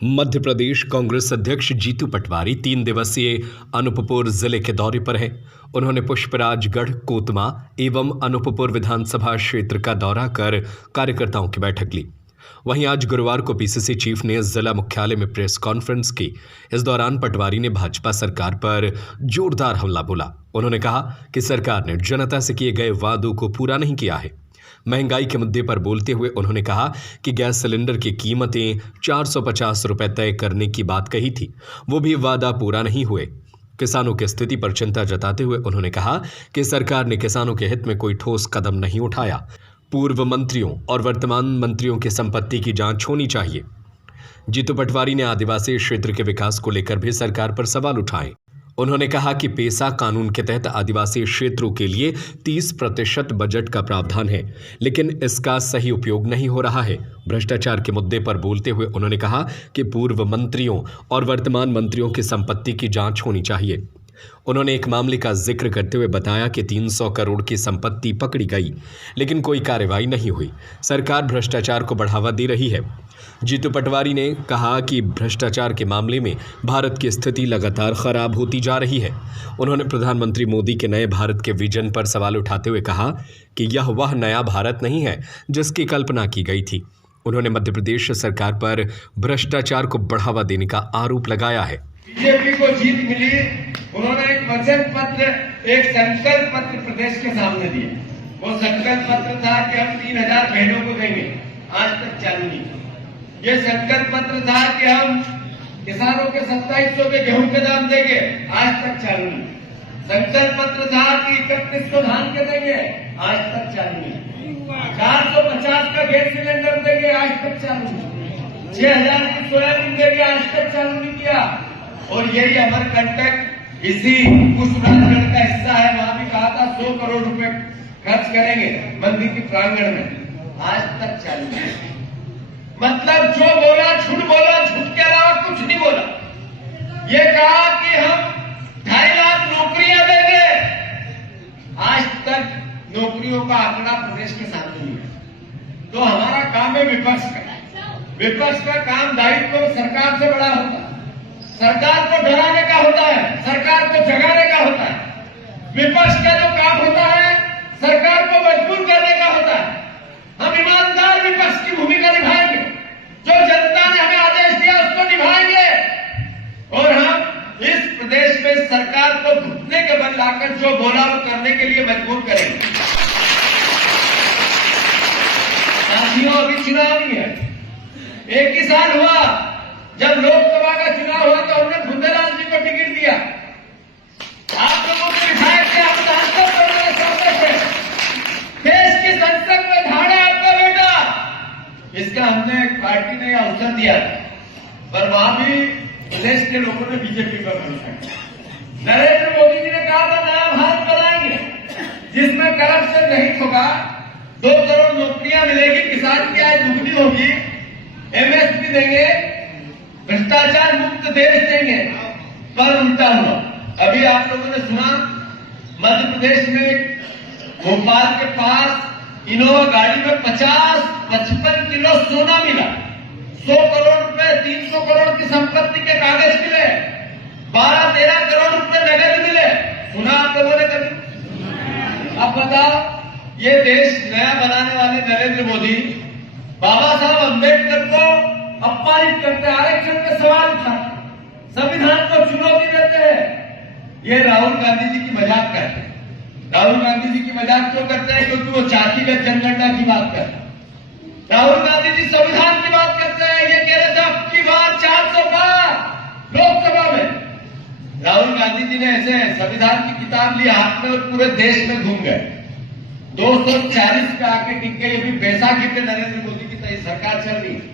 मध्य प्रदेश कांग्रेस अध्यक्ष जीतू पटवारी 3 दिवसीय अनूपपुर जिले के दौरे पर हैं। उन्होंने पुष्पराजगढ़, कोतमा एवं अनूपपुर विधानसभा क्षेत्र का दौरा कर कार्यकर्ताओं की बैठक ली। वहीं आज गुरुवार को पीसीसी चीफ ने जिला मुख्यालय में प्रेस कॉन्फ्रेंस की। इस दौरान पटवारी ने भाजपा सरकार पर जोरदार हमला बोला। उन्होंने कहा कि सरकार ने जनता से किए गए वादों को पूरा नहीं किया है। महंगाई के मुद्दे पर बोलते हुए उन्होंने कहा कि गैस सिलेंडर की कीमतें 450 रुपए तय करने की बात कही थी, वो भी वादा पूरा नहीं हुए। किसानों की स्थिति पर चिंता जताते हुए उन्होंने कहा कि सरकार ने किसानों के हित में कोई ठोस कदम नहीं उठाया। पूर्व मंत्रियों और वर्तमान मंत्रियों की संपत्ति की जांच होनी चाहिए। जीतू पटवारी ने आदिवासी क्षेत्र के विकास को लेकर भी सरकार पर सवाल उठाए। उन्होंने कहा कि पेसा कानून के तहत आदिवासी क्षेत्रों के लिए 30% बजट का प्रावधान है, लेकिन इसका सही उपयोग नहीं हो रहा है। भ्रष्टाचार के मुद्दे पर बोलते हुए उन्होंने कहा कि पूर्व मंत्रियों और वर्तमान मंत्रियों की संपत्ति की जांच होनी चाहिए। उन्होंने एक मामले का जिक्र करते हुए बताया कि 300 करोड़ की संपत्ति पकड़ी गई, लेकिन कोई कार्रवाई नहीं हुई। सरकार भ्रष्टाचार को बढ़ावा दे रही है। जीतू पटवारी ने कहा कि भ्रष्टाचार के मामले में भारत की स्थिति लगातार खराब होती जा रही है। उन्होंने प्रधानमंत्री मोदी के नए भारत के विजन पर सवाल उठाते हुए कहा कि यह वह नया भारत नहीं है जिसकी कल्पना की गई थी। उन्होंने मध्य प्रदेश सरकार पर भ्रष्टाचार को बढ़ावा देने का आरोप लगाया है। बीजेपी को जीत मिली, उन्होंने एक वचन पत्र, एक संकल्प पत्र प्रदेश के सामने दिया। वो संकल्प पत्र था कि हम 3000 बहनों को देंगे, आज तक चालू नहीं। ये संकल्प पत्र था कि हम किसानों के 2700 के गेहूं के दाम देंगे, आज तक चालू नहीं। संकल्प पत्र था कि 3100 धान के देंगे, आज तक चालू नहीं। 450 का गैस सिलेंडर देंगे, आज तक चालू नहीं। 6000 की सोयाबीन देंगे, आज तक चालू नहीं किया। और यही अमरकंटक इसी पुष्पराजगढ़ का हिस्सा है। वहां भी कहा था 100 करोड़ रुपए खर्च करेंगे मंदिर के प्रांगण में, आज तक चालू नहीं। मतलब जो बोला झूठ बोला, झूठ के अलावा कुछ नहीं बोला। ये कहा कि हम 2.5 लाख नौकरियां देंगे, आज तक नौकरियों का आंकड़ा प्रदेश के सामने नहीं है। तो हमारा काम है विपक्ष का। विपक्ष का काम दायित्व सरकार से बड़ा होता है। सरकार को डराने का होता है, सरकार को जगाने का होता है। विपक्ष का जो काम होता है सरकार को मजबूर करने का होता है। हम ईमानदार विपक्ष की भूमिका निभाएंगे, जो जनता ने हमें आदेश दिया उसको निभाएंगे, और हम इस प्रदेश में सरकार को घुटने के बल लाकर जो बोला वो करने के लिए मजबूर करेंगे। साथियों, अभी चुनाव नहीं है। एक ही साल हुआ जब लोकसभा का चुनाव हुआ, तो हमने बुंदेलाल जी को टिकट दिया। आप लोगों के विधायक थे, हम सांसद बनना चाहते थे। देश की संसद में धाड़ा आपका बेटा, इसका हमने पार्टी ने अवसर दिया, पर वहां भी प्रदेश के लोगों ने बीजेपी पर भरोसा किया। नरेंद्र मोदी जी ने कहा था नया भारत बनाएंगे, जिसमें करप्शन नहीं होगा, 2 करोड़ नौकरियां मिलेगी, किसान की आय दुगनी होगी, एमएसपी देंगे, भ्रष्टाचार मुक्त देश देंगे। पर उल्टा हुआ। अभी आप लोगों ने सुना, मध्य प्रदेश में भोपाल के पास इनोवा गाड़ी में 55 किलो सोना मिला। 100 करोड़ रुपए, 300 करोड़ की संपत्ति के कागज मिले, 12-13 करोड़ रुपए नगद मिले। सुना आप लोगों ने कभी? अब बताओ, ये देश नया बनाने वाले नरेंद्र मोदी बाबा साहब अम्बेडकर को अपमानित करते, आरक्षण पे सवाल उठाते, संविधान को चुनौती देते हैं। ये राहुल गांधी जी की मजाक करते हैं। राहुल गांधी जी की मजाक क्यों करते हैं? क्योंकि वो जातिगत जनगणना की बात करते हैं। राहुल गांधी जी संविधान की बात करते हैं। ये कह रहे थे अब की बार 400 पार लोकसभा में। राहुल गांधी जी ने ऐसे संविधान की किताब ली हाथ में और पूरे देश में घूम गए। 240 पे आके टिक गए। ये भी बैसाखी पे नरेंद्र मोदी की तरह सरकार चल रही है।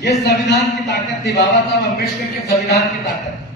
ये संविधान की ताकत थी, बाबा साहब अम्बेडकर के संविधान की ताकत।